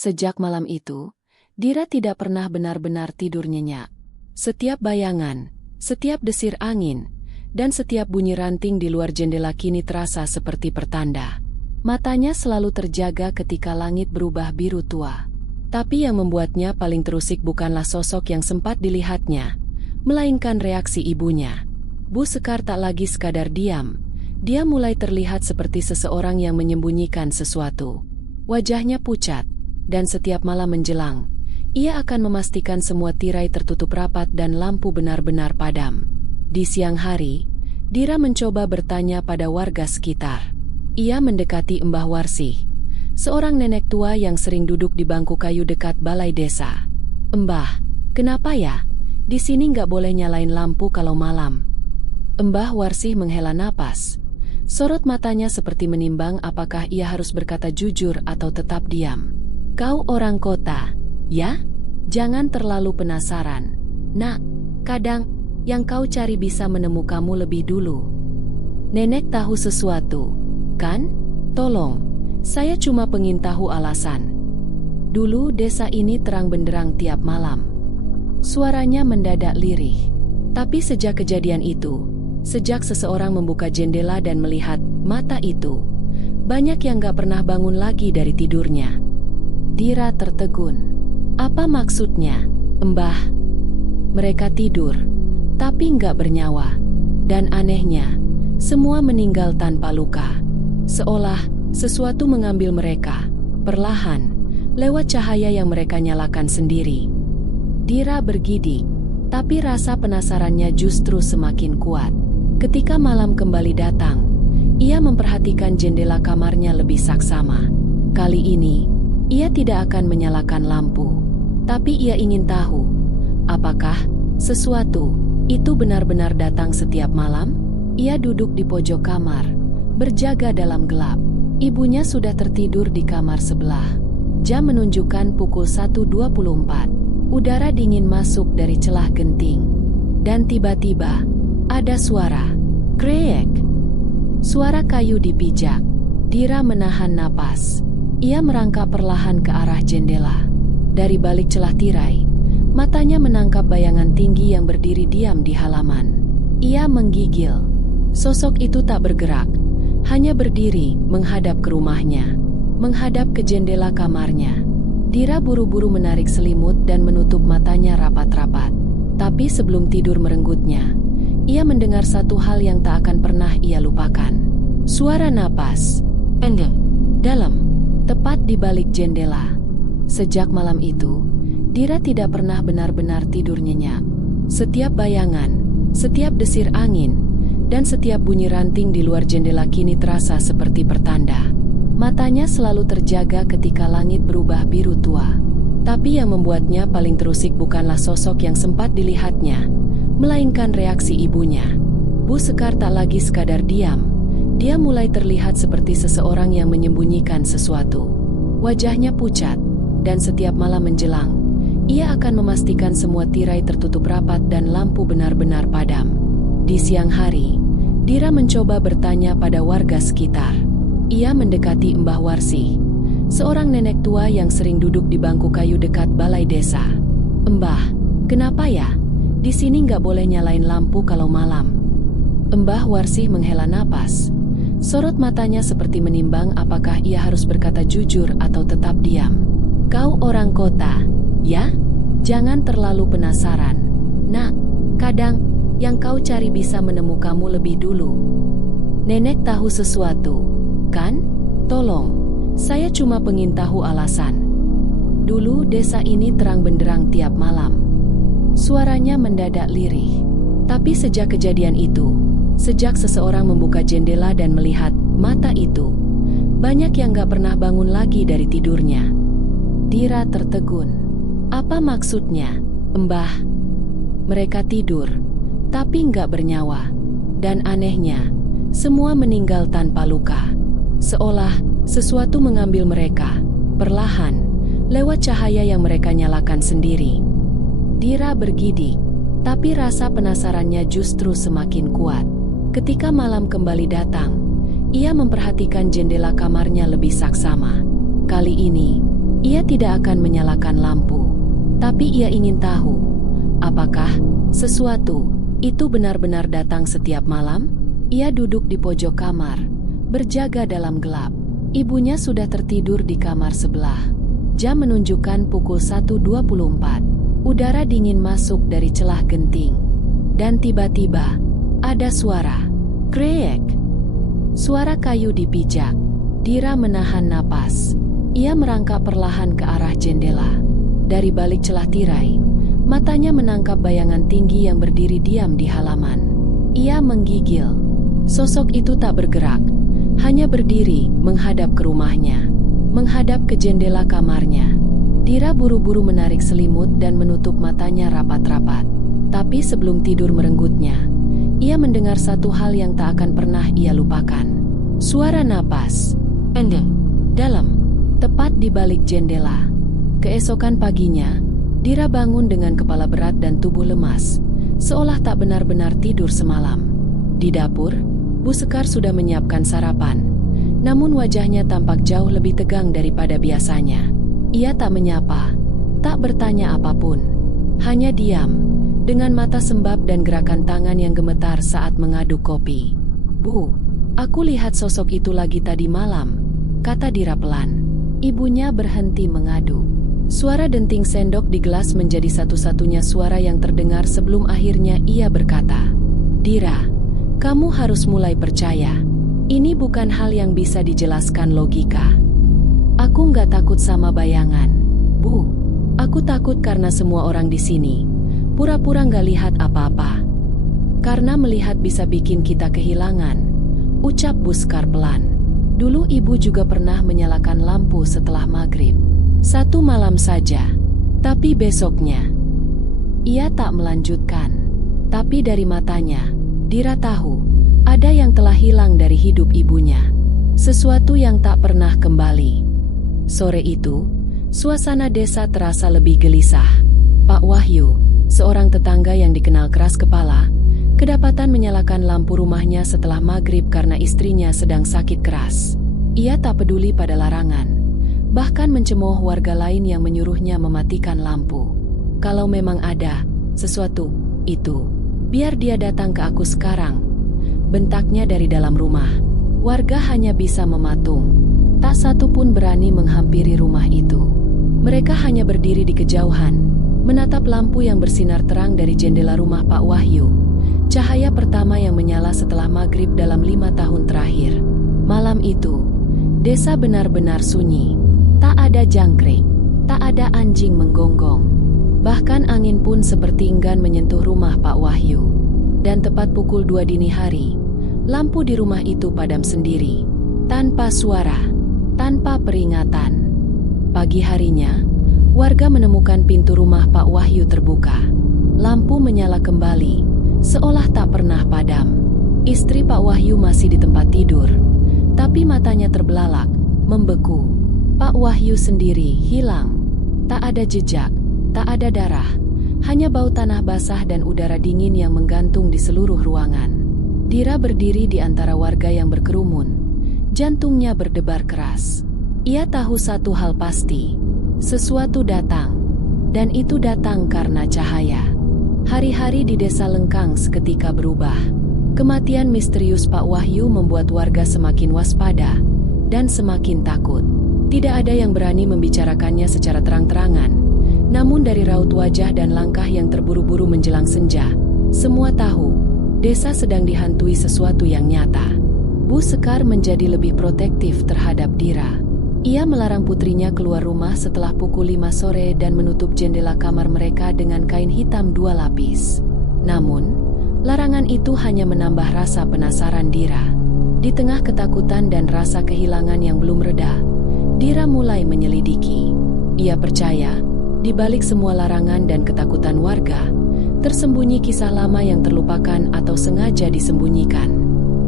Sejak malam itu, Dira tidak pernah benar-benar tidur nyenyak. Setiap bayangan, setiap desir angin, dan setiap bunyi ranting di luar jendela kini terasa seperti pertanda. Matanya selalu terjaga ketika langit berubah biru tua. Tapi yang membuatnya paling terusik bukanlah sosok yang sempat dilihatnya, melainkan reaksi ibunya. Bu Sekar tak lagi sekadar diam. Dia mulai terlihat seperti seseorang yang menyembunyikan sesuatu. Wajahnya pucat, dan setiap malam menjelang, ia akan memastikan semua tirai tertutup rapat dan lampu benar-benar padam. Di siang hari, Dira mencoba bertanya pada warga sekitar. Ia mendekati Mbah Warsih, seorang nenek tua yang sering duduk di bangku kayu dekat balai desa. "Mbah, kenapa ya? Di sini nggak boleh nyalain lampu kalau malam." Mbah Warsih menghela napas. Sorot matanya seperti menimbang apakah ia harus berkata jujur atau tetap diam. "Kau orang kota, ya? Jangan terlalu penasaran. Nak, kadang yang kau cari bisa menemukanmu lebih dulu." Nenek tahu sesuatu, kan? Tolong, saya cuma pengen tahu alasan. Dulu desa ini terang benderang tiap malam. Suaranya mendadak lirih. Tapi sejak kejadian itu, sejak seseorang membuka jendela dan melihat mata itu, banyak yang gak pernah bangun lagi dari tidurnya. Dira tertegun. "Apa maksudnya, Mbah?" "Mereka tidur, tapi nggak bernyawa. Dan anehnya, semua meninggal tanpa luka. Seolah sesuatu mengambil mereka, perlahan, lewat cahaya yang mereka nyalakan sendiri." Dira bergidik, tapi rasa penasarannya justru semakin kuat. Ketika malam kembali datang, ia memperhatikan jendela kamarnya lebih saksama. Kali ini, ia tidak akan menyalakan lampu. Tapi ia ingin tahu, apakah sesuatu itu benar-benar datang setiap malam? Ia duduk di pojok kamar, berjaga dalam gelap. Ibunya sudah tertidur di kamar sebelah. Jam menunjukkan pukul 1.24. Udara dingin masuk dari celah genting. Dan tiba-tiba, ada suara, krek. Suara kayu dipijak. Dira menahan napas. Ia merangkak perlahan ke arah jendela. Dari balik celah tirai, matanya menangkap bayangan tinggi yang berdiri diam di halaman. Ia menggigil. Sosok itu tak bergerak, hanya berdiri menghadap ke rumahnya, menghadap ke jendela kamarnya. Dira buru-buru menarik selimut dan menutup matanya rapat-rapat. Tapi sebelum tidur merenggutnya, ia mendengar satu hal yang tak akan pernah ia lupakan. Suara napas. Dalam. Tepat di balik jendela. Sejak malam itu, Dira tidak pernah benar-benar tidur nyenyak. Setiap bayangan, setiap desir angin, dan setiap bunyi ranting di luar jendela kini terasa seperti pertanda. Matanya selalu terjaga ketika langit berubah biru tua. Tapi yang membuatnya paling terusik bukanlah sosok yang sempat dilihatnya, melainkan reaksi ibunya. Bu Sekar tak lagi sekadar diam. Dia mulai terlihat seperti seseorang yang menyembunyikan sesuatu. Wajahnya pucat, dan setiap malam menjelang, ia akan memastikan semua tirai tertutup rapat dan lampu benar-benar padam. Di siang hari, Dira mencoba bertanya pada warga sekitar. Ia mendekati Mbah Warsih, seorang nenek tua yang sering duduk di bangku kayu dekat balai desa. "Mbah, kenapa ya? Di sini nggak boleh nyalain lampu kalau malam." Mbah Warsih menghela napas. Sorot matanya seperti menimbang apakah ia harus berkata jujur atau tetap diam. "Kau orang kota, ya? Jangan terlalu penasaran. Nak, kadang yang kau cari bisa menemukanmu lebih dulu." Nenek tahu sesuatu, kan? Tolong, saya cuma pengen tahu alasan. Dulu desa ini terang benderang tiap malam. Suaranya mendadak lirih. Tapi sejak kejadian itu, sejak seseorang membuka jendela dan melihat mata itu, banyak yang gak pernah bangun lagi dari tidurnya. Dira tertegun. "Apa maksudnya, Mbah?" "Mereka tidur, tapi nggak bernyawa. Dan anehnya, semua meninggal tanpa luka. Seolah sesuatu mengambil mereka, perlahan, lewat cahaya yang mereka nyalakan sendiri." Dira bergidik, tapi rasa penasarannya justru semakin kuat. Ketika malam kembali datang, ia memperhatikan jendela kamarnya lebih saksama. Kali ini, Ia tidak akan menyalakan lampu. Tapi ia ingin tahu, apakah sesuatu itu benar-benar datang setiap malam? Ia duduk di pojok kamar, berjaga dalam gelap. Ibunya sudah tertidur di kamar sebelah. Jam menunjukkan pukul 1.24. Udara dingin masuk dari celah genting. Dan tiba-tiba, ada suara. Krek. Suara kayu dipijak. Dira menahan napas. Ia merangkak perlahan ke arah jendela. Dari balik celah tirai, matanya menangkap bayangan tinggi yang berdiri diam di halaman. Ia menggigil. Sosok itu tak bergerak, hanya berdiri menghadap ke rumahnya, menghadap ke jendela kamarnya. Dira buru-buru menarik selimut dan menutup matanya rapat-rapat. Tapi sebelum tidur merenggutnya, ia mendengar satu hal yang tak akan pernah ia lupakan. Suara napas pendek, dalam, tepat di balik jendela. Keesokan paginya, Dira bangun dengan kepala berat dan tubuh lemas, seolah tak benar-benar tidur semalam. Di dapur, Bu Sekar sudah menyiapkan sarapan, namun wajahnya tampak jauh lebih tegang daripada biasanya. Ia tak menyapa, tak bertanya apapun, hanya diam, dengan mata sembab dan gerakan tangan yang gemetar saat mengaduk kopi. "Bu, aku lihat sosok itu lagi tadi malam," kata Dira pelan. Ibunya berhenti mengaduk. Suara denting sendok di gelas menjadi satu-satunya suara yang terdengar sebelum akhirnya ia berkata, "Dira, kamu harus mulai percaya. Ini bukan hal yang bisa dijelaskan logika. Aku nggak takut sama bayangan, Bu. Aku takut karena semua orang di sini pura-pura nggak lihat apa-apa. Karena melihat bisa bikin kita kehilangan," ucap Bu Sekar pelan. Dulu ibu juga pernah menyalakan lampu setelah maghrib. Satu malam saja, tapi besoknya ia tak melanjutkan. Tapi dari matanya, Dira tahu ada yang telah hilang dari hidup ibunya, sesuatu yang tak pernah kembali. Sore itu, suasana desa terasa lebih gelisah. Pak Wahyu, seorang tetangga yang dikenal keras kepala, kedapatan menyalakan lampu rumahnya setelah maghrib karena istrinya sedang sakit keras. Ia tak peduli pada larangan, bahkan mencemooh warga lain yang menyuruhnya mematikan lampu. "Kalau memang ada sesuatu itu, biar dia datang ke aku sekarang," bentaknya dari dalam rumah. Warga hanya bisa mematung. Tak satu pun berani menghampiri rumah itu. Mereka hanya berdiri di kejauhan, menatap lampu yang bersinar terang dari jendela rumah Pak Wahyu. Cahaya pertama yang menyala setelah maghrib dalam 5 tahun terakhir. Malam itu, desa benar-benar sunyi. Tak ada jangkrik, tak ada anjing menggonggong. Bahkan angin pun seperti enggan menyentuh rumah Pak Wahyu. Dan tepat pukul 2 dini hari, lampu di rumah itu padam sendiri. Tanpa suara, tanpa peringatan. Pagi harinya, warga menemukan pintu rumah Pak Wahyu terbuka. Lampu menyala kembali, seolah tak pernah padam. Istri Pak Wahyu masih di tempat tidur, tapi matanya terbelalak, membeku. Pak Wahyu sendiri hilang. Tak ada jejak, tak ada darah, hanya bau tanah basah dan udara dingin yang menggantung di seluruh ruangan. Dira berdiri di antara warga yang berkerumun. Jantungnya berdebar keras. Ia tahu satu hal pasti, sesuatu datang, dan itu datang karena cahaya. Hari-hari di desa Lengkang seketika berubah. Kematian misterius Pak Wahyu membuat warga semakin waspada dan semakin takut. Tidak ada yang berani membicarakannya secara terang-terangan. Namun dari raut wajah dan langkah yang terburu-buru menjelang senja, semua tahu, desa sedang dihantui sesuatu yang nyata. Bu Sekar menjadi lebih protektif terhadap Dira. Ia melarang putrinya keluar rumah setelah pukul 5 sore dan menutup jendela kamar mereka dengan kain hitam 2 lapis. Namun, larangan itu hanya menambah rasa penasaran Dira. Di tengah ketakutan dan rasa kehilangan yang belum reda, Dira mulai menyelidiki. Ia percaya, di balik semua larangan dan ketakutan warga, tersembunyi kisah lama yang terlupakan atau sengaja disembunyikan.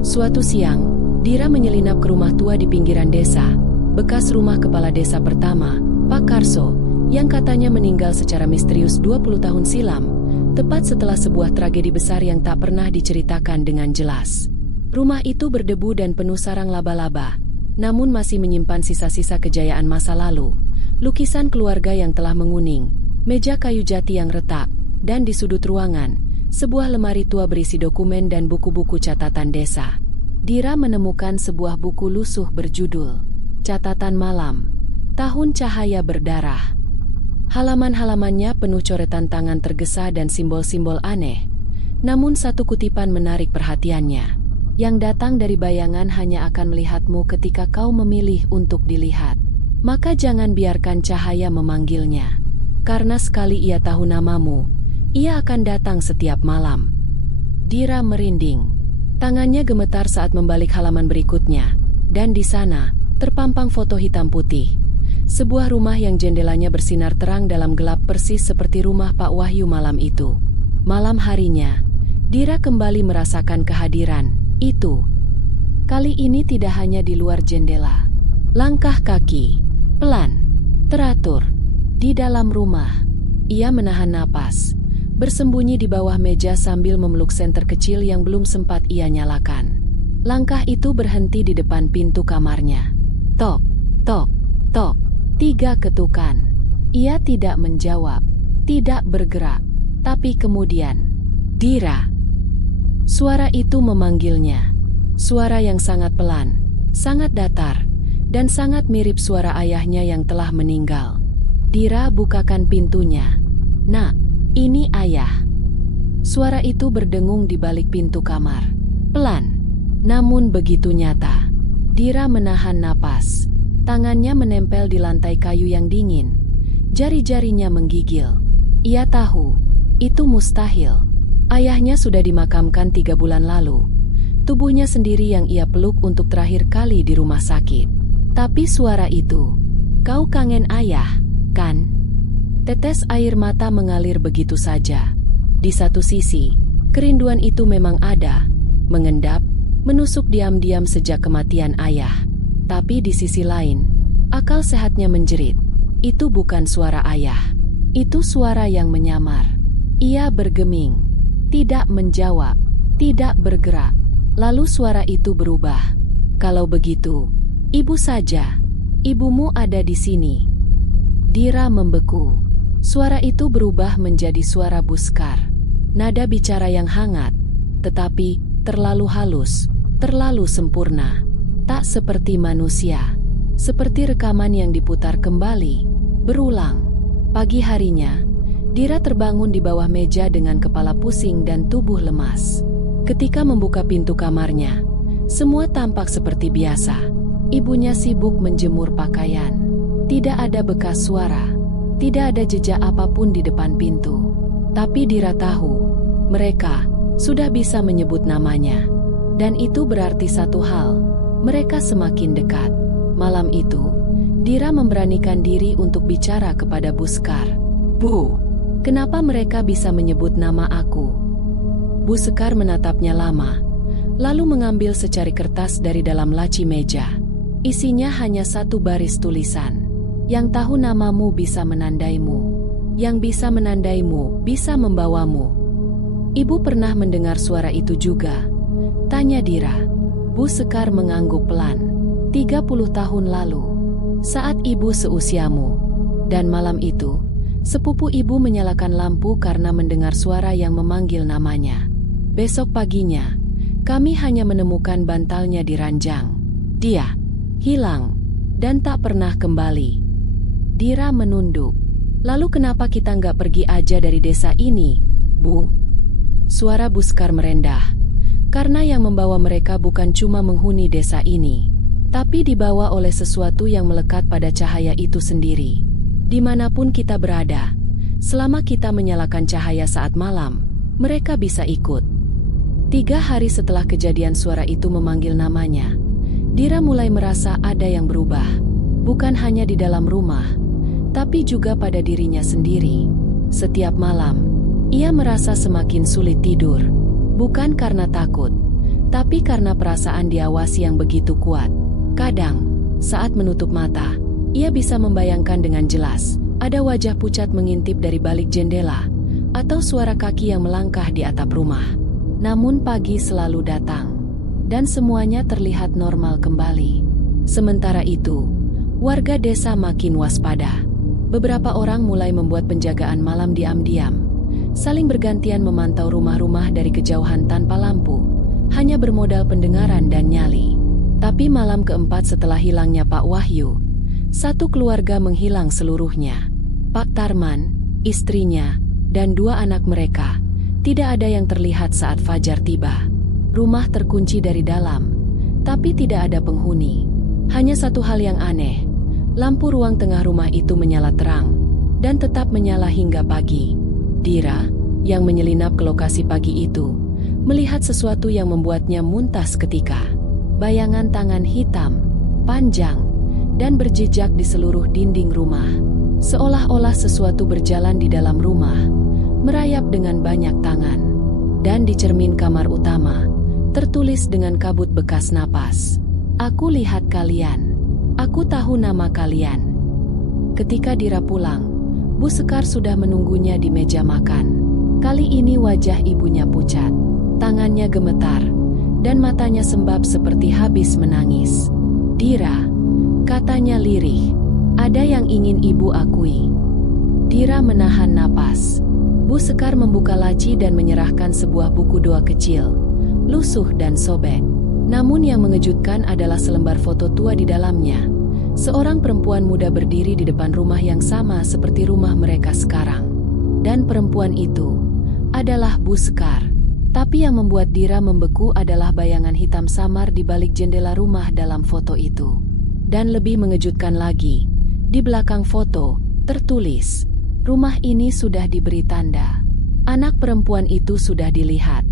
Suatu siang, Dira menyelinap ke rumah tua di pinggiran desa, bekas rumah kepala desa pertama, Pak Karso, yang katanya meninggal secara misterius 20 tahun silam, tepat setelah sebuah tragedi besar yang tak pernah diceritakan dengan jelas. Rumah itu berdebu dan penuh sarang laba-laba, namun masih menyimpan sisa-sisa kejayaan masa lalu. Lukisan keluarga yang telah menguning, meja kayu jati yang retak, dan di sudut ruangan, sebuah lemari tua berisi dokumen dan buku-buku catatan desa. Dira menemukan sebuah buku lusuh berjudul Catatan Malam, Tahun Cahaya Berdarah. Halaman-halamannya penuh coretan tangan tergesa dan simbol-simbol aneh. Namun satu kutipan menarik perhatiannya. Yang datang dari bayangan hanya akan melihatmu ketika kau memilih untuk dilihat. Maka jangan biarkan cahaya memanggilnya. Karena sekali ia tahu namamu, ia akan datang setiap malam. Dira merinding. Tangannya gemetar saat membalik halaman berikutnya. Dan di sana, terpampang foto hitam putih. Sebuah rumah yang jendelanya bersinar terang dalam gelap persis seperti rumah Pak Wahyu malam itu. Malam harinya, Dira kembali merasakan kehadiran itu. Kali ini tidak hanya di luar jendela. Langkah kaki, pelan, teratur, di dalam rumah. Ia menahan napas, bersembunyi di bawah meja sambil memeluk senter kecil yang belum sempat ia nyalakan. Langkah itu berhenti di depan pintu kamarnya. Tok, tok, tok, 3 ketukan. Ia tidak menjawab, tidak bergerak, tapi kemudian, Dira. Suara itu memanggilnya. Suara yang sangat pelan, sangat datar, dan sangat mirip suara ayahnya yang telah meninggal. Dira bukakan pintunya. Nak, ini ayah. Suara itu berdengung di balik pintu kamar. Pelan, namun begitu nyata. Dira menahan napas. Tangannya menempel di lantai kayu yang dingin. Jari-jarinya menggigil. Ia tahu, itu mustahil. Ayahnya sudah dimakamkan 3 bulan lalu. Tubuhnya sendiri yang ia peluk untuk terakhir kali di rumah sakit. Tapi suara itu, kau kangen ayah, kan? Tetes air mata mengalir begitu saja. Di satu sisi, kerinduan itu memang ada, mengendap, menusuk diam-diam sejak kematian ayah. Tapi di sisi lain, akal sehatnya menjerit. Itu bukan suara ayah. Itu suara yang menyamar. Ia bergeming, tidak menjawab, tidak bergerak. Lalu suara itu berubah. Kalau begitu, ibu saja. Ibumu ada di sini. Dira membeku. Suara itu berubah menjadi suara Buskar. Nada bicara yang hangat, tetapi terlalu halus, terlalu sempurna. Tak seperti manusia. Seperti rekaman yang diputar kembali, berulang. Pagi harinya, Dira terbangun di bawah meja dengan kepala pusing dan tubuh lemas. Ketika membuka pintu kamarnya, semua tampak seperti biasa. Ibunya sibuk menjemur pakaian. Tidak ada bekas suara. Tidak ada jejak apapun di depan pintu. Tapi Dira tahu, mereka sudah bisa menyebut namanya. Dan itu berarti satu hal, mereka semakin dekat. Malam itu, Dira memberanikan diri untuk bicara kepada Buskar. Bu, kenapa mereka bisa menyebut nama aku? Bu Sekar menatapnya lama, lalu mengambil secari kertas dari dalam laci meja. Isinya hanya 1 baris tulisan. Yang tahu namamu bisa menandaimu. Yang bisa menandaimu bisa membawamu. Ibu pernah mendengar suara itu juga? Tanya Dira. Bu Sekar mengangguk pelan. 30 tahun lalu, saat ibu seusiamu. Dan malam itu, sepupu ibu menyalakan lampu karena mendengar suara yang memanggil namanya. Besok paginya, kami hanya menemukan bantalnya di ranjang. Dia hilang dan tak pernah kembali. Dira menunduk. Lalu kenapa kita nggak pergi aja dari desa ini, Bu? Suara Buskar merendah. Karena yang membawa mereka bukan cuma menghuni desa ini, tapi dibawa oleh sesuatu yang melekat pada cahaya itu sendiri. Dimanapun kita berada, selama kita menyalakan cahaya saat malam, mereka bisa ikut. 3 hari setelah kejadian suara itu memanggil namanya, Dira mulai merasa ada yang berubah. Bukan hanya di dalam rumah, tapi juga pada dirinya sendiri. Setiap malam, ia merasa semakin sulit tidur. Bukan karena takut, tapi karena perasaan diawasi yang begitu kuat. Kadang, saat menutup mata, ia bisa membayangkan dengan jelas, ada wajah pucat mengintip dari balik jendela, atau suara kaki yang melangkah di atap rumah. Namun pagi selalu datang, dan semuanya terlihat normal kembali. Sementara itu, warga desa makin waspada. Beberapa orang mulai membuat penjagaan malam diam-diam, saling bergantian memantau rumah-rumah dari kejauhan tanpa lampu, hanya bermodal pendengaran dan nyali. Tapi malam keempat setelah hilangnya Pak Wahyu, satu keluarga menghilang seluruhnya. Pak Tarman, istrinya, dan dua anak mereka, tidak ada yang terlihat saat fajar tiba. Rumah terkunci dari dalam, tapi tidak ada penghuni. Hanya satu hal yang aneh, lampu ruang tengah rumah itu menyala terang, dan tetap menyala hingga pagi. Dira, yang menyelinap ke lokasi pagi itu, melihat sesuatu yang membuatnya muntah seketika. Bayangan tangan hitam, panjang, dan berjejak di seluruh dinding rumah. Seolah-olah sesuatu berjalan di dalam rumah, merayap dengan banyak tangan. Dan di cermin kamar utama, tertulis dengan kabut bekas napas, "Aku lihat kalian. Aku tahu nama kalian." Ketika Dira pulang, Bu Sekar sudah menunggunya di meja makan. Kali ini wajah ibunya pucat, tangannya gemetar, dan matanya sembab seperti habis menangis. "Dira," katanya lirih, "ada yang ingin ibu akui." Dira menahan napas. Bu Sekar membuka laci dan menyerahkan sebuah buku doa kecil, lusuh dan sobek. Namun yang mengejutkan adalah selembar foto tua di dalamnya. Seorang perempuan muda berdiri di depan rumah yang sama seperti rumah mereka sekarang. Dan perempuan itu adalah Bu Sekar. Tapi yang membuat Dira membeku adalah bayangan hitam samar di balik jendela rumah dalam foto itu. Dan lebih mengejutkan lagi, di belakang foto tertulis, "Rumah ini sudah diberi tanda. Anak perempuan itu sudah dilihat."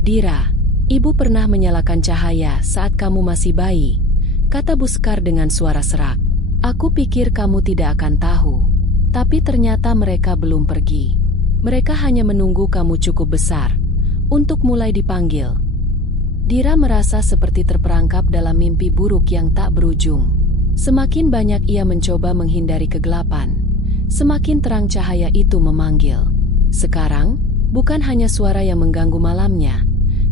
"Dira, ibu pernah menyalakan cahaya saat kamu masih bayi," kata Bu Sekar dengan suara serak. "Aku pikir kamu tidak akan tahu. Tapi ternyata mereka belum pergi. Mereka hanya menunggu kamu cukup besar untuk mulai dipanggil." Dira merasa seperti terperangkap dalam mimpi buruk yang tak berujung. Semakin banyak ia mencoba menghindari kegelapan, semakin terang cahaya itu memanggil. Sekarang, bukan hanya suara yang mengganggu malamnya,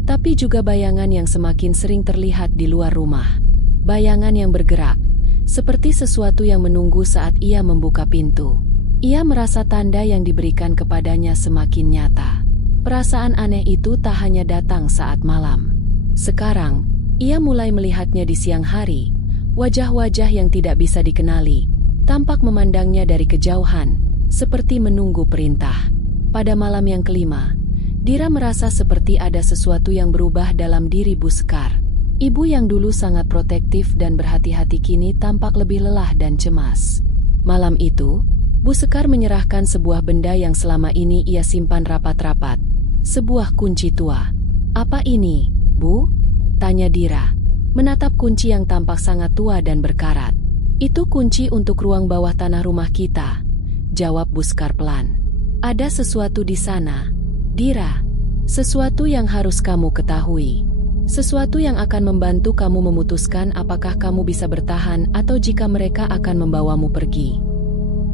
tapi juga bayangan yang semakin sering terlihat di luar rumah. Bayangan yang bergerak, seperti sesuatu yang menunggu saat ia membuka pintu. Ia merasa tanda yang diberikan kepadanya semakin nyata. Perasaan aneh itu tak hanya datang saat malam. Sekarang, ia mulai melihatnya di siang hari. Wajah-wajah yang tidak bisa dikenali tampak memandangnya dari kejauhan, seperti menunggu perintah. Pada malam yang kelima, Dira merasa seperti ada sesuatu yang berubah dalam diri Bu Sekar. Ibu yang dulu sangat protektif dan berhati-hati kini tampak lebih lelah dan cemas. Malam itu, Bu Sekar menyerahkan sebuah benda yang selama ini ia simpan rapat-rapat. Sebuah kunci tua. "Apa ini, Bu?" tanya Dira, menatap kunci yang tampak sangat tua dan berkarat. "Itu kunci untuk ruang bawah tanah rumah kita," jawab Bu Sekar pelan. "Ada sesuatu di sana, Dira. Sesuatu yang harus kamu ketahui. Sesuatu yang akan membantu kamu memutuskan apakah kamu bisa bertahan atau jika mereka akan membawamu pergi."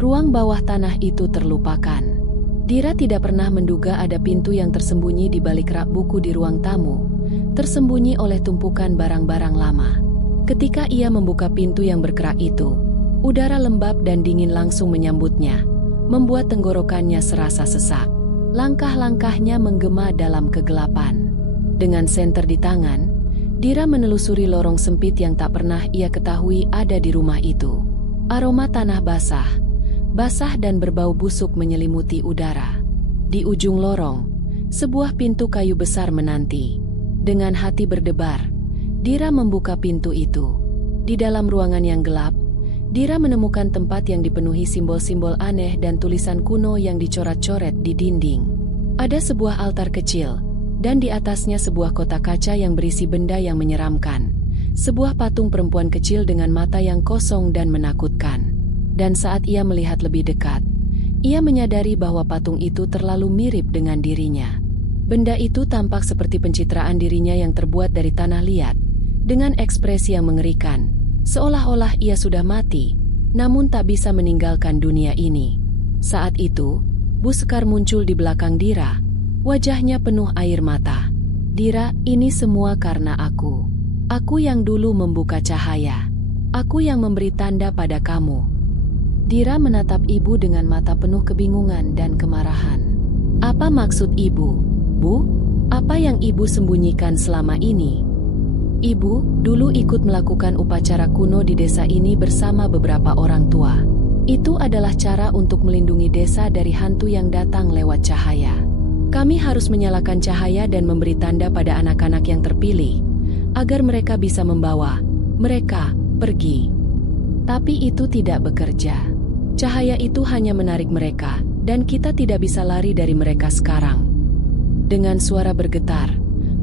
Ruang bawah tanah itu terlupakan. Dira tidak pernah menduga ada pintu yang tersembunyi di balik rak buku di ruang tamu, tersembunyi oleh tumpukan barang-barang lama. Ketika ia membuka pintu yang berkerak itu, udara lembab dan dingin langsung menyambutnya, membuat tenggorokannya serasa sesak. Langkah-langkahnya menggema dalam kegelapan. Dengan senter di tangan, Dira menelusuri lorong sempit yang tak pernah ia ketahui ada di rumah itu. Aroma tanah basah dan berbau busuk menyelimuti udara. Di ujung lorong, sebuah pintu kayu besar menanti. Dengan hati berdebar, Dira membuka pintu itu. Di dalam ruangan yang gelap, Dira menemukan tempat yang dipenuhi simbol-simbol aneh dan tulisan kuno yang dicoret-coret di dinding. Ada sebuah altar kecil, dan di atasnya sebuah kotak kaca yang berisi benda yang menyeramkan. Sebuah patung perempuan kecil dengan mata yang kosong dan menakutkan. Dan saat ia melihat lebih dekat, ia menyadari bahwa patung itu terlalu mirip dengan dirinya. Benda itu tampak seperti pencitraan dirinya yang terbuat dari tanah liat, dengan ekspresi yang mengerikan, seolah-olah ia sudah mati, namun tak bisa meninggalkan dunia ini. Saat itu, Bu Sekar muncul di belakang Dira, wajahnya penuh air mata. "Dira, ini semua karena aku. Aku yang dulu membuka cahaya. Aku yang memberi tanda pada kamu." Dira menatap ibu dengan mata penuh kebingungan dan kemarahan. Apa maksud ibu, Bu? Apa yang ibu sembunyikan selama ini? Ibu dulu ikut melakukan upacara kuno di desa ini bersama beberapa orang tua. Itu adalah cara untuk melindungi desa dari hantu yang datang lewat cahaya. Kami harus menyalakan cahaya dan memberi tanda pada anak-anak yang terpilih, agar mereka bisa membawa mereka pergi. Tapi itu tidak bekerja. Cahaya itu hanya menarik mereka, dan kita tidak bisa lari dari mereka sekarang. Dengan suara bergetar,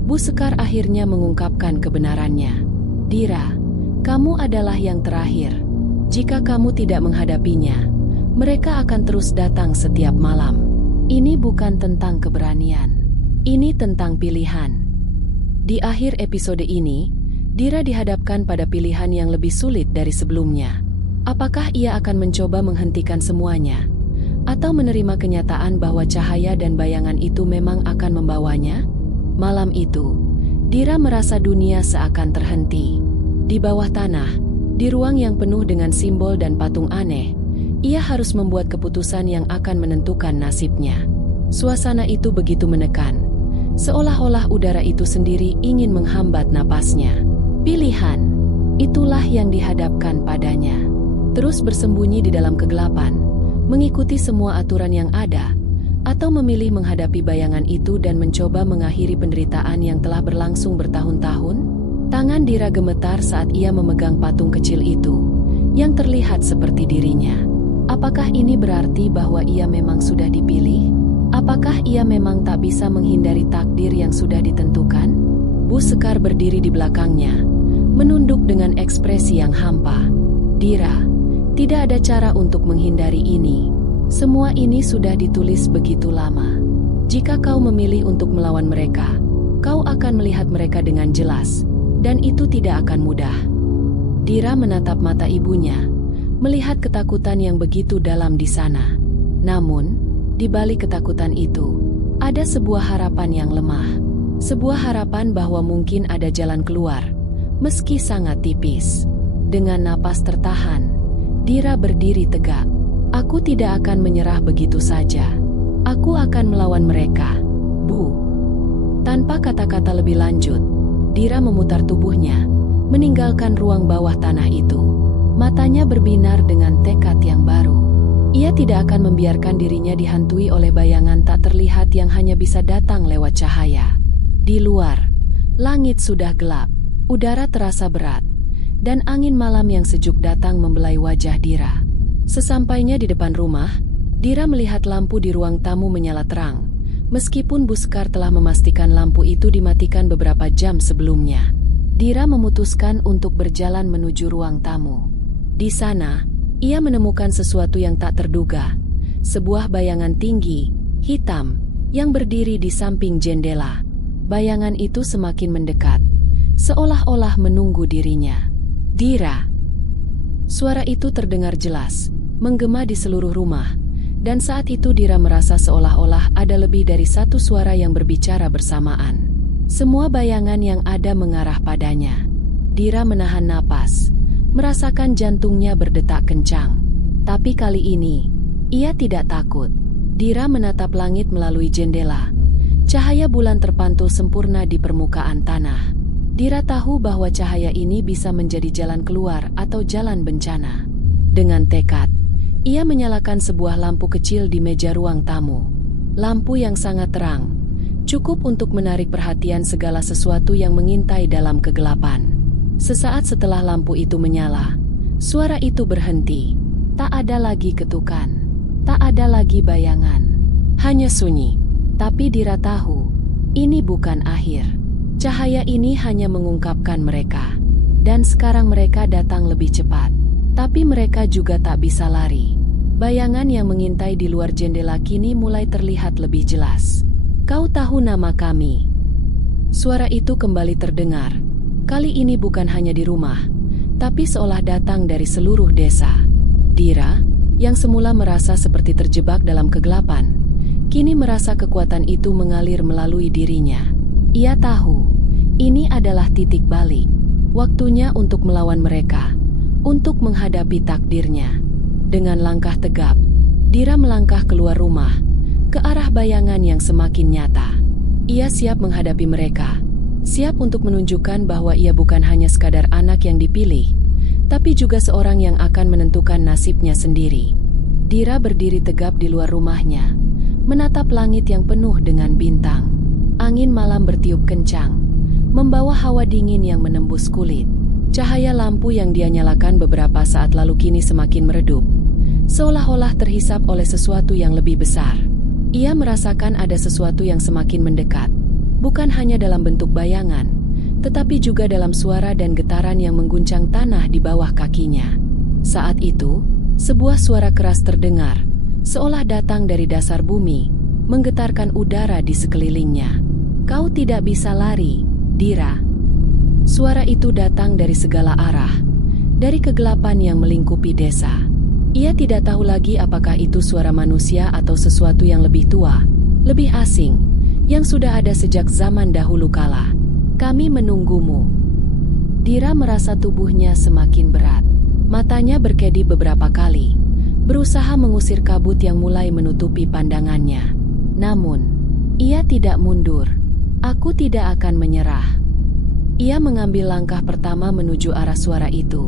Bu Sekar akhirnya mengungkapkan kebenarannya. Dira, kamu adalah yang terakhir. Jika kamu tidak menghadapinya, mereka akan terus datang setiap malam. Ini bukan tentang keberanian. Ini tentang pilihan. Di akhir episode ini, Dira dihadapkan pada pilihan yang lebih sulit dari sebelumnya. Apakah ia akan mencoba menghentikan semuanya? Atau menerima kenyataan bahwa cahaya dan bayangan itu memang akan membawanya? Malam itu, Dira merasa dunia seakan terhenti. Di bawah tanah, di ruang yang penuh dengan simbol dan patung aneh, ia harus membuat keputusan yang akan menentukan nasibnya. Suasana itu begitu menekan, seolah-olah udara itu sendiri ingin menghambat napasnya. Pilihan, itulah yang dihadapkan padanya. Terus bersembunyi di dalam kegelapan, mengikuti semua aturan yang ada, atau memilih menghadapi bayangan itu dan mencoba mengakhiri penderitaan yang telah berlangsung bertahun-tahun? Tangan Dira gemetar saat ia memegang patung kecil itu, yang terlihat seperti dirinya. Apakah ini berarti bahwa ia memang sudah dipilih? Apakah ia memang tak bisa menghindari takdir yang sudah ditentukan? Bu Sekar berdiri di belakangnya, menunduk dengan ekspresi yang hampa. Dira, tidak ada cara untuk menghindari ini. Semua ini sudah ditulis begitu lama. Jika kau memilih untuk melawan mereka, kau akan melihat mereka dengan jelas, dan itu tidak akan mudah. Dira menatap mata ibunya, melihat ketakutan yang begitu dalam di sana. Namun, di balik ketakutan itu, ada sebuah harapan yang lemah. Sebuah harapan bahwa mungkin ada jalan keluar, meski sangat tipis. Dengan napas tertahan, Dira berdiri tegak. Aku tidak akan menyerah begitu saja. Aku akan melawan mereka, Bu. Tanpa kata-kata lebih lanjut, Dira memutar tubuhnya, meninggalkan ruang bawah tanah itu. Matanya berbinar dengan tekad yang baru. Ia tidak akan membiarkan dirinya dihantui oleh bayangan tak terlihat yang hanya bisa datang lewat cahaya. Di luar, langit sudah gelap, udara terasa berat, dan angin malam yang sejuk datang membelai wajah Dira. Sesampainya di depan rumah, Dira melihat lampu di ruang tamu menyala terang, meskipun Bu Sekar telah memastikan lampu itu dimatikan beberapa jam sebelumnya. Dira memutuskan untuk berjalan menuju ruang tamu. Di sana, ia menemukan sesuatu yang tak terduga, sebuah bayangan tinggi, hitam, yang berdiri di samping jendela. Bayangan itu semakin mendekat, seolah-olah menunggu dirinya. Dira. Suara itu terdengar jelas, menggema di seluruh rumah, dan saat itu Dira merasa seolah-olah ada lebih dari satu suara yang berbicara bersamaan. Semua bayangan yang ada mengarah padanya. Dira menahan napas, merasakan jantungnya berdetak kencang. Tapi kali ini, ia tidak takut. Dira menatap langit melalui jendela. Cahaya bulan terpantul sempurna di permukaan tanah. Dira tahu bahwa cahaya ini bisa menjadi jalan keluar atau jalan bencana. Dengan tekad, ia menyalakan sebuah lampu kecil di meja ruang tamu. Lampu yang sangat terang, cukup untuk menarik perhatian segala sesuatu yang mengintai dalam kegelapan. Sesaat setelah lampu itu menyala, suara itu berhenti. Tak ada lagi ketukan, tak ada lagi bayangan. Hanya sunyi. Tapi Dira tahu, ini bukan akhir. Cahaya ini hanya mengungkapkan mereka. Dan sekarang mereka datang lebih cepat. Tapi mereka juga tak bisa lari. Bayangan yang mengintai di luar jendela kini mulai terlihat lebih jelas. Kau tahu nama kami? Suara itu kembali terdengar. Kali ini bukan hanya di rumah, tapi seolah datang dari seluruh desa. Dira, yang semula merasa seperti terjebak dalam kegelapan, kini merasa kekuatan itu mengalir melalui dirinya. Ia tahu, ini adalah titik balik. Waktunya untuk melawan mereka, untuk menghadapi takdirnya. Dengan langkah tegap, Dira melangkah keluar rumah, ke arah bayangan yang semakin nyata. Ia siap menghadapi mereka, siap untuk menunjukkan bahwa ia bukan hanya sekadar anak yang dipilih, tapi juga seorang yang akan menentukan nasibnya sendiri. Dira berdiri tegap di luar rumahnya, menatap langit yang penuh dengan bintang. Angin malam bertiup kencang, membawa hawa dingin yang menembus kulit. Cahaya lampu yang dia nyalakan beberapa saat lalu kini semakin meredup, seolah-olah terhisap oleh sesuatu yang lebih besar. Ia merasakan ada sesuatu yang semakin mendekat, bukan hanya dalam bentuk bayangan, tetapi juga dalam suara dan getaran yang mengguncang tanah di bawah kakinya. Saat itu, sebuah suara keras terdengar, seolah datang dari dasar bumi, menggetarkan udara di sekelilingnya. "Kau tidak bisa lari, Dira." Suara itu datang dari segala arah, dari kegelapan yang melingkupi desa. Ia tidak tahu lagi apakah itu suara manusia atau sesuatu yang lebih tua, lebih asing, yang sudah ada sejak zaman dahulu kala. "Kami menunggumu." Dira merasa tubuhnya semakin berat. Matanya berkedip beberapa kali, berusaha mengusir kabut yang mulai menutupi pandangannya. Namun, ia tidak mundur. "Aku tidak akan menyerah." Ia mengambil langkah pertama menuju arah suara itu,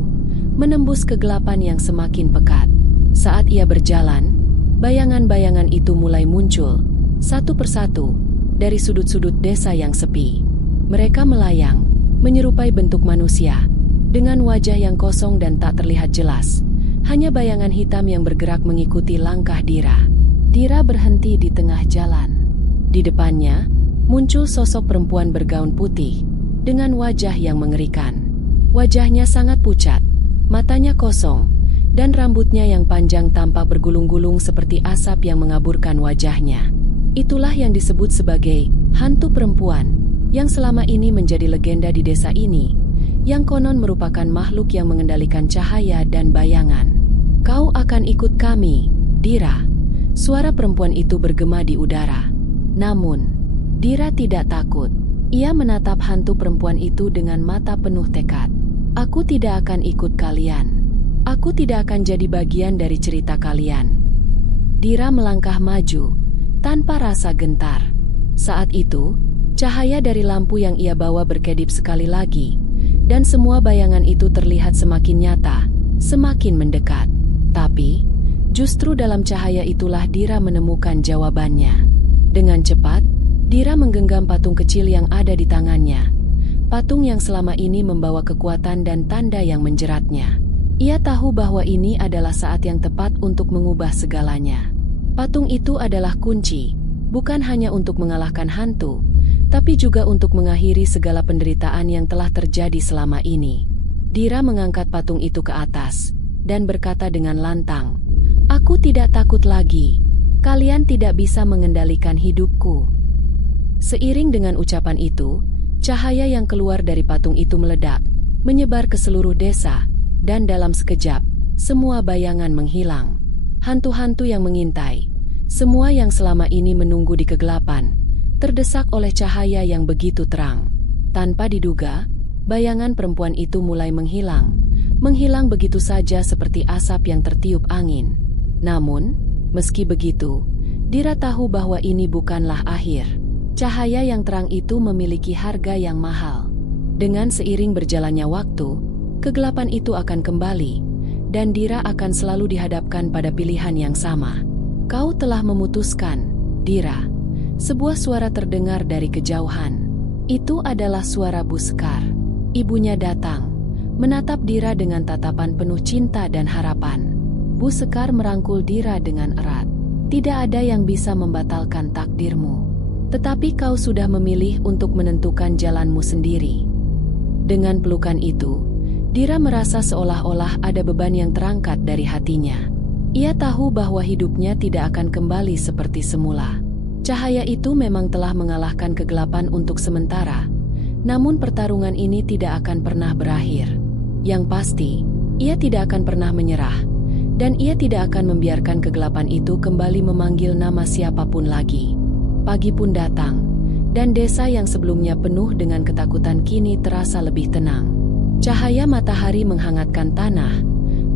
menembus kegelapan yang semakin pekat. Saat ia berjalan, bayangan-bayangan itu mulai muncul, satu persatu, dari sudut-sudut desa yang sepi. Mereka melayang, menyerupai bentuk manusia, dengan wajah yang kosong dan tak terlihat jelas. Hanya bayangan hitam yang bergerak mengikuti langkah Dira. Dira berhenti di tengah jalan. Di depannya, muncul sosok perempuan bergaun putih, dengan wajah yang mengerikan. Wajahnya sangat pucat, matanya kosong, dan rambutnya yang panjang tampak bergulung-gulung seperti asap yang mengaburkan wajahnya. Itulah yang disebut sebagai hantu perempuan, yang selama ini menjadi legenda di desa ini, yang konon merupakan makhluk yang mengendalikan cahaya dan bayangan. "Kau akan ikut kami, Dira." Suara perempuan itu bergema di udara. Namun, Dira tidak takut. Ia menatap hantu perempuan itu dengan mata penuh tekad. "Aku tidak akan ikut kalian. Aku tidak akan jadi bagian dari cerita kalian." Dira melangkah maju, tanpa rasa gentar. Saat itu, cahaya dari lampu yang ia bawa berkedip sekali lagi, dan semua bayangan itu terlihat semakin nyata, semakin mendekat. Tapi, justru dalam cahaya itulah Dira menemukan jawabannya. Dengan cepat, Dira menggenggam patung kecil yang ada di tangannya. Patung yang selama ini membawa kekuatan dan tanda yang menjeratnya. Ia tahu bahwa ini adalah saat yang tepat untuk mengubah segalanya. Patung itu adalah kunci, bukan hanya untuk mengalahkan hantu, tapi juga untuk mengakhiri segala penderitaan yang telah terjadi selama ini. Dira mengangkat patung itu ke atas, dan berkata dengan lantang, "Aku tidak takut lagi. Kalian tidak bisa mengendalikan hidupku." Seiring dengan ucapan itu, cahaya yang keluar dari patung itu meledak, menyebar ke seluruh desa, dan dalam sekejap, semua bayangan menghilang. Hantu-hantu yang mengintai, semua yang selama ini menunggu di kegelapan, terdesak oleh cahaya yang begitu terang. Tanpa diduga, bayangan perempuan itu mulai menghilang begitu saja seperti asap yang tertiup angin. Namun, meski begitu, Dira tahu bahwa ini bukanlah akhir. Cahaya yang terang itu memiliki harga yang mahal. Dengan seiring berjalannya waktu, kegelapan itu akan kembali, dan Dira akan selalu dihadapkan pada pilihan yang sama. "Kau telah memutuskan, Dira." Sebuah suara terdengar dari kejauhan. Itu adalah suara Bu Sekar. Ibunya datang, menatap Dira dengan tatapan penuh cinta dan harapan. Bu Sekar merangkul Dira dengan erat. "Tidak ada yang bisa membatalkan takdirmu. Tetapi kau sudah memilih untuk menentukan jalanmu sendiri." Dengan pelukan itu, Dira merasa seolah-olah ada beban yang terangkat dari hatinya. Ia tahu bahwa hidupnya tidak akan kembali seperti semula. Cahaya itu memang telah mengalahkan kegelapan untuk sementara, namun pertarungan ini tidak akan pernah berakhir. Yang pasti, ia tidak akan pernah menyerah, dan ia tidak akan membiarkan kegelapan itu kembali memanggil nama siapapun lagi. Pagi pun datang, dan desa yang sebelumnya penuh dengan ketakutan kini terasa lebih tenang. Cahaya matahari menghangatkan tanah,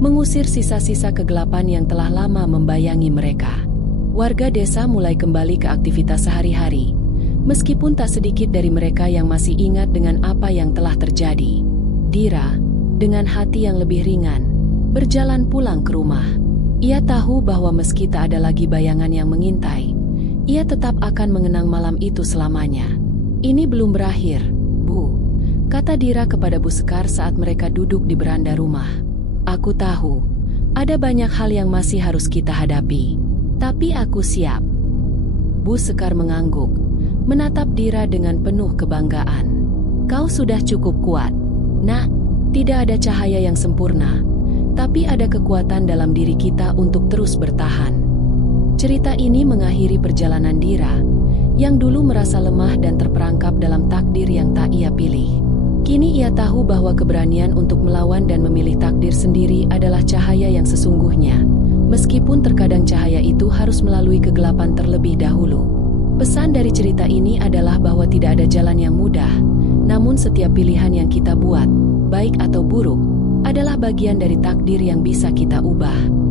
mengusir sisa-sisa kegelapan yang telah lama membayangi mereka. Warga desa mulai kembali ke aktivitas sehari-hari, meskipun tak sedikit dari mereka yang masih ingat dengan apa yang telah terjadi. Dira, dengan hati yang lebih ringan, berjalan pulang ke rumah. Ia tahu bahwa meski tak ada lagi bayangan yang mengintai, ia tetap akan mengenang malam itu selamanya. Ini belum berakhir, Bu, kata Dira kepada Bu Sekar saat mereka duduk di beranda rumah. Aku tahu, ada banyak hal yang masih harus kita hadapi. Tapi aku siap. Bu Sekar mengangguk, menatap Dira dengan penuh kebanggaan. Kau sudah cukup kuat. Nak, tidak ada cahaya yang sempurna, tapi ada kekuatan dalam diri kita untuk terus bertahan. Cerita ini mengakhiri perjalanan Dira, yang dulu merasa lemah dan terperangkap dalam takdir yang tak ia pilih. Kini ia tahu bahwa keberanian untuk melawan dan memilih takdir sendiri adalah cahaya yang sesungguhnya, meskipun terkadang cahaya itu harus melalui kegelapan terlebih dahulu. Pesan dari cerita ini adalah bahwa tidak ada jalan yang mudah, namun setiap pilihan yang kita buat, baik atau buruk, adalah bagian dari takdir yang bisa kita ubah.